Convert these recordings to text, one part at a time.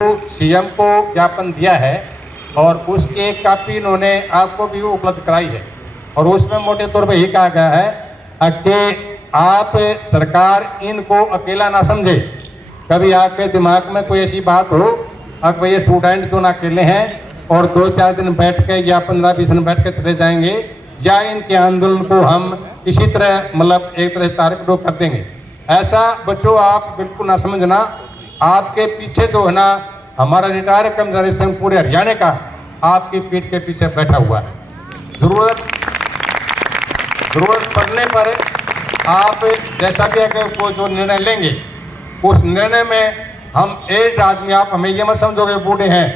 CM को ज्ञापन दिया है और उसकी एक कॉपी इन्होंने आपको भी उपलब्ध कराई है और उसमें मोटे तौर पर यही कहा गया है कि आप सरकार इनको अकेला ना समझे। कभी आपके दिमाग में कोई ऐसी बात हो अब ये स्टूडेंट जो ना अकेले हैं और 2-4 दिन बैठ के या 15-20 दिन बैठ के चले जाएंगे या इनके आंदोलन को हम इसी तरह मतलब एक तरह से तारीख कर देंगे, ऐसा बच्चों आप बिल्कुल ना समझना। आपके पीछे जो है ना हमारा रिटायर्ड कर्मचारी संघ पूरे हरियाणा का आपकी पीठ के पीछे बैठा हुआ है। जरूरत पड़ने पर आप जैसा भी अगर वो जो निर्णय लेंगे उस निर्णय में हम एक आदमी, आप हमें ये मत समझोगे बूढ़े हैं,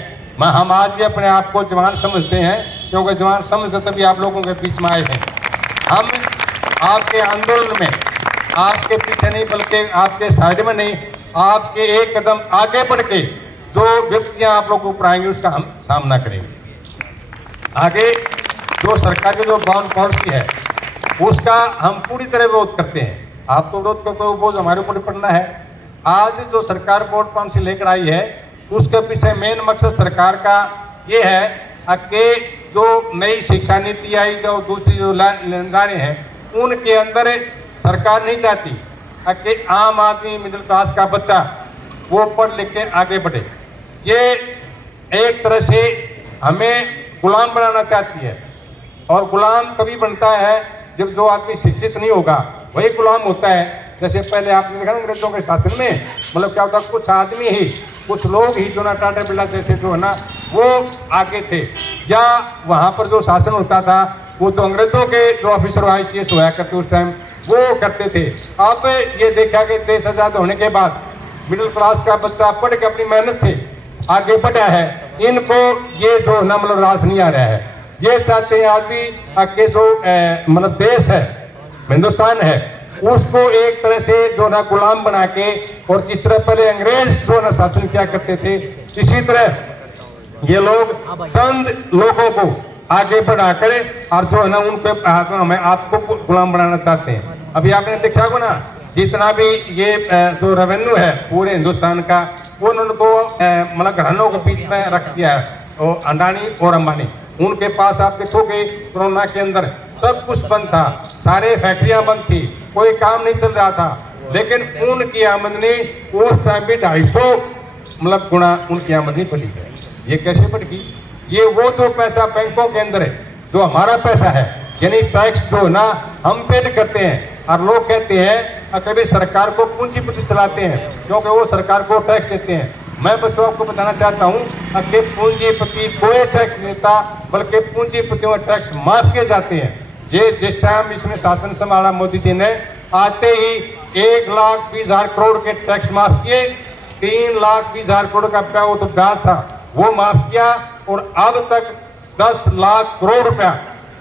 हम आज भी अपने आप को जवान समझते हैं क्योंकि जवान समझते तभी आप लोगों के बीच में आए हैं। हम आपके आंदोलन में आपके पीछे नहीं बल्कि आपके साइड में नहीं, आपके एक कदम आगे बढ़ के जो व्यक्तियां आप लोगों को आएंगे उसका हम सामना करेंगे। आगे जो सरकार की जो बॉन्ड पॉलिसी है उसका हम पूरी तरह विरोध करते हैं। आप तो विरोध करते हो, बोझ हमारे ऊपर पड़ना है। आज जो सरकार बोर्ड पॉलिसी लेकर आई है उसके पीछे मेन मकसद सरकार का ये है कि जो नई शिक्षा नीति आई, जो दूसरी जो नियमाएं हैं उनके अंदर सरकार नहीं चाहती कि आम आदमी मिडिल क्लास का बच्चा वो पढ़ लिख के आगे बढ़े। ये एक तरह से हमें गुलाम बनाना चाहती है और गुलाम तभी बनता है जब जो आदमी शिक्षित नहीं होगा वही गुलाम होता है। जैसे पहले आपने देखा ना अंग्रेजों के शासन में मतलब क्या होता, कुछ आदमी ही कुछ लोग ही जो ना टाटा बिरला जैसे जो है ना वो आगे थे, या वहाँ पर जो शासन होता था वो जो अंग्रेजों के जो ऑफिसर ICS हुआ करते उस टाइम वो करते थे। अब ये देखा कि देश आजाद होने के बाद मिडिल क्लास का बच्चा पढ़ के अपनी मेहनत से आगे बढ़ा है, इनको ये जो ना मतलब रास नहीं आ रहा है। ये चाहते हैं आदमी कि जो मतलब देश है हिंदुस्तान है उसको एक तरह से जो ना गुलाम बना के, और जिस तरह पहले अंग्रेज जो ना शासन किया करते थे इसी तरह ये लोग चंद लोगों को आगे बढ़ाकर और जो है ना उनके हमें आपको गुलाम बनाना चाहते हैं। अभी आपने देखा होगा ना जितना भी ये जो रेवेन्यू है पूरे हिंदुस्तान का वो उन्होंने तो मतलब घरानों के बीच में रख दिया है, और अडानी और अंबानी। उनके पास आप देखोगे कोरोना के अंदर सब कुछ बंद था, सारे फैक्ट्रियां बंद थी, कोई काम नहीं चल रहा था, लेकिन उनकी आमदनी उस टाइम भी 250 मतलब गुना उनकी आमदनी बढ़ी है। ये कैसे बढ़ी? ये वो जो पैसा बैंकों के अंदर है जो हमारा पैसा है, यानी टैक्स जो ना हम पेड करते हैं, और लोग कहते हैं कभी सरकार को पूंजीपति चलाते हैं क्योंकि वो सरकार को टैक्स देते हैं। मैं बच्चों आपको बताना चाहता हूँ कि पूंजीपति कोई टैक्स नहीं देता बल्कि पूंजीपतियों में टैक्स माफ किए जाते हैं। ये जिस टाइम इसने शासन संभाला मोदी जी ने आते ही 1,20,000 करोड़ के टैक्स माफ किए, 3,20,000 करोड़ का वो तो ब्याज था वो माफ किया, और अब तक 10 लाख करोड़ रुपया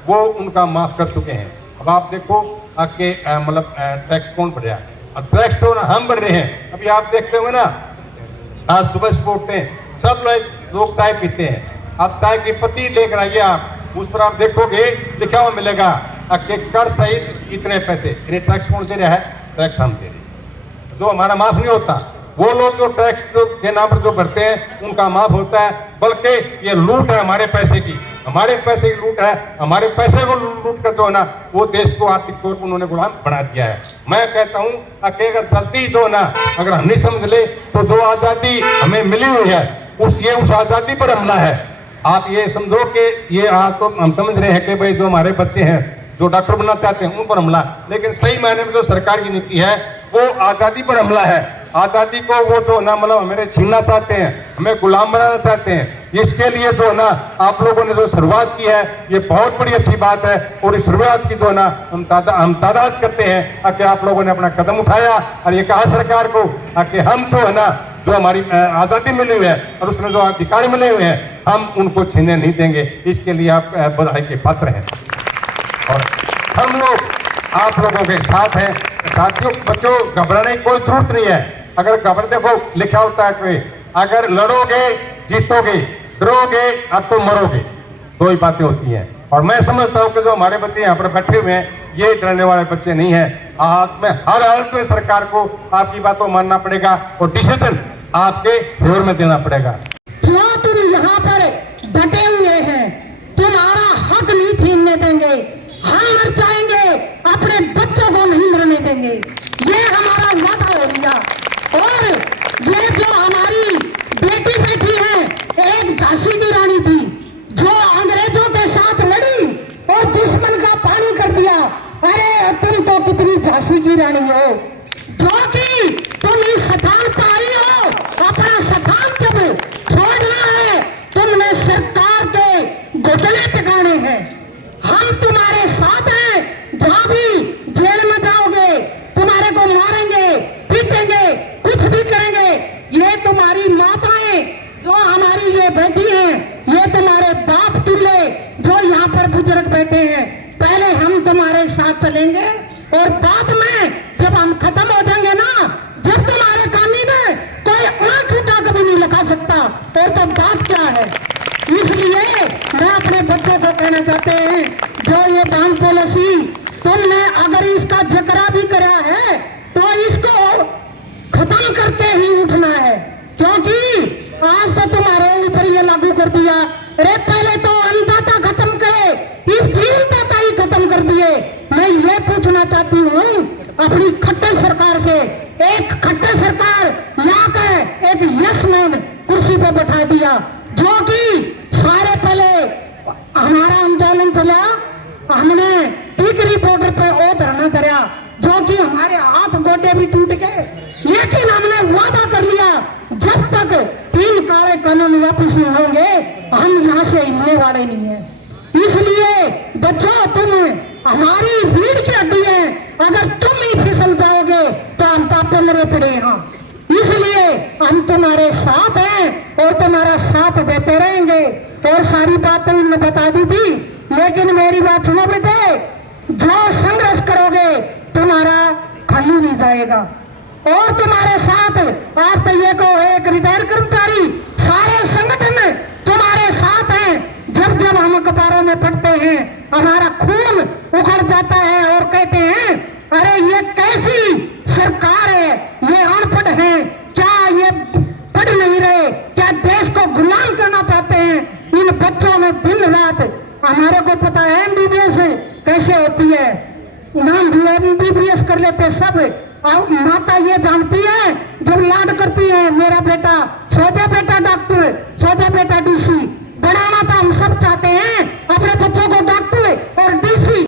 वो उनका माफ कर चुके हैं। अब आप देखो कि मतलब टैक्स कौन बढ़ रहा है, और टैक्स तो हम बढ़ रहे हैं। अभी आप देखते हुए ना आज सुबह से उठते हैं सब लोग चाय पीते हैं, अब चाय की पत्ती लेकर आइए आप, उस पर आप देखोगे लिखा हुआ मिलेगा कि कर सहित इतने पैसे। यानी टैक्स कौन दे रहा है? टैक्स हम दे रहे हैं। जो हमारा माफ नहीं होता वो लोग जो टैक्स के नाम पर जो भरते हैं उनका माफ होता है, बल्कि ये लूट है हमारे पैसे की, हमारे पैसे की लूट है। हमारे पैसे को लूट कर जो है ना वो देश को आर्थिक तौर पर उन्होंने गुलाम बना दिया है। मैं कहता हूँ कि अगर जल्दी जो ना अगर हम नहीं समझ ले तो जो आज़ादी हमें मिली हुई है उस आज़ादी पर हमला है। आप ये समझो कि ये आज तो हम समझ रहे हैं कि भाई जो हमारे बच्चे हैं जो डॉक्टर बनना चाहते हैं उन पर हमला, लेकिन सही मायने में जो सरकार की नीति है वो आज़ादी पर हमला है। आज़ादी को वो जो ना मतलब हमें छीनना चाहते हैं, हमें गुलाम बनाना चाहते हैं। इसके लिए जो ना आप लोगों ने जो शुरुआत की है ये बहुत बड़ी अच्छी बात है, और इस शुरुआत की जो ना हम तादाद करते हैं कि आप लोगों ने अपना कदम उठाया और ये कहा सरकार को कि हम जो है ना जो हमारी आज़ादी मिली हुई है और उसमें जो अधिकार मिले हुए हैं हम उनको छीनने नहीं देंगे। इसके लिए आप बधाई के पात्र हैं और हम लोग आप लोगों के साथ हैं। साथियों बच्चों घबराने की कोई जरूरत नहीं है। अगर घबर देखो लिखा होता है कोई, अगर लड़ोगे जीतोगे, डरोगे अब तो मरोगे, दो ही बातें होती हैं। और मैं समझता हूँ कि जो हमारे बच्चे यहाँ पर बैठे हुए हैं ये डरने वाले बच्चे नहीं हैं। आज में हर हालत में सरकार को आपकी बातों मानना पड़ेगा और डिसीजन आपके फेवर में देना पड़ेगा। जो तुम यहाँ पर डटे हुए हैं, तुम्हारा हक नहीं छीनने देंगे। हम मर जाएंगे, अपने बच्चों को नहीं मरने देंगे, ये हमारा वादा हो गया। और ये जो हमारी बेटी बैठी है, एक झांसी की रानी थी जो अंग्रेजों के साथ लड़ी और दुश्मन का पानी कर दिया। अरे तुम तो कितनी झांसी की रानी हो, जो कि तुम इस स्थान पर आई हो। अपना स्थान जब छोड़ना है, तुमने सरकार के घुटने टिकाने हैं। हम तुम्हारे साथ हैं, जहां भी जेल में जाओगे तुम्हारे को मारेंगे, पीटेंगे, कुछ भी करेंगे। ये तुम्हारी माताएं जो हमारी ये बैठी हैं, ये तुम्हारे बाप तुल्य जो यहाँ पर बुजुर्ग बैठे हैं, पहले हम तुम्हारे साथ चलेंगे और बाद में जब हम खत्म हो जाएंगे ना, जब तुम्हारे कानी में कोई आंख उठा कभी नहीं लगा सकता, और तो बात क्या है। इसलिए मैं अपने बच्चों को कहना चाहते हैं, जो ये बांध पॉलिसी तुमने अगर इसका जिक्र भी करा है तो इसको खत्म करके ही उठना है, क्योंकि आज तो तुम्हारे ऊपर ये लागू कर दिया। अरे पहले तो अन्नदाता खत्म करे, इस जीवदाता ही खत्म कर दिए। मैं ये पूछना चाहती हूँ अपनी खट्टर सरकार से, एक खट्टर सरकार यहाँ का एक यशमैन कुर्सी पर बैठा दिया, जो कि सारे पहले हमारा आंदोलन चला, हमने टीकरी बॉर्डर पे ओ धरना धरा, जो कि हमारे हाथ गोडे भी टूट गए, लेकिन हमने वादा कर लिया जब तक 3 काले कानून वापिस नहीं होंगे हम यहाँ से हिलने वाले नहीं है। इसलिए बच्चों, तुम हमारी रीढ़ की हड्डी है, अगर तुम ही फिसल जाओगे तो हम पापे मरे पड़े यहाँ। इसलिए हम तुम्हारे साथ हैं और तुम्हारा साथ देते रहेंगे। और सारी बातें इनने बता दी थी, लेकिन मेरी बात सुनो बेटे, जो संघर्ष करोगे तुम्हारा खाली नहीं जाएगा। और तुम्हारे साथ आप तो ये कहो एक रिटायर कर्मचारी, सारे संगठन तुम्हारे साथ हैं। जब जब हम कपारों में पड़ते हैं, हमारा खून उखड़ जाता है और कहते हैं अरे ये कैसी सरकार है, ये अनपढ़ है, क्या ये पढ़ नहीं रहे, क्या देश को गुलाम करना चाहते हैं। इन बच्चों में दिन रात, हमारे को पता है MBBS कैसे होती है, नाम भी MBBS कर लेते सब। और माता ये जानती है, जब लाड करती है मेरा बेटा सो जा बेटा डॉक्टर, सो जा बेटा DC, बनाना तो हम सब चाहते हैं अपने बच्चों को डॉक्टर और DC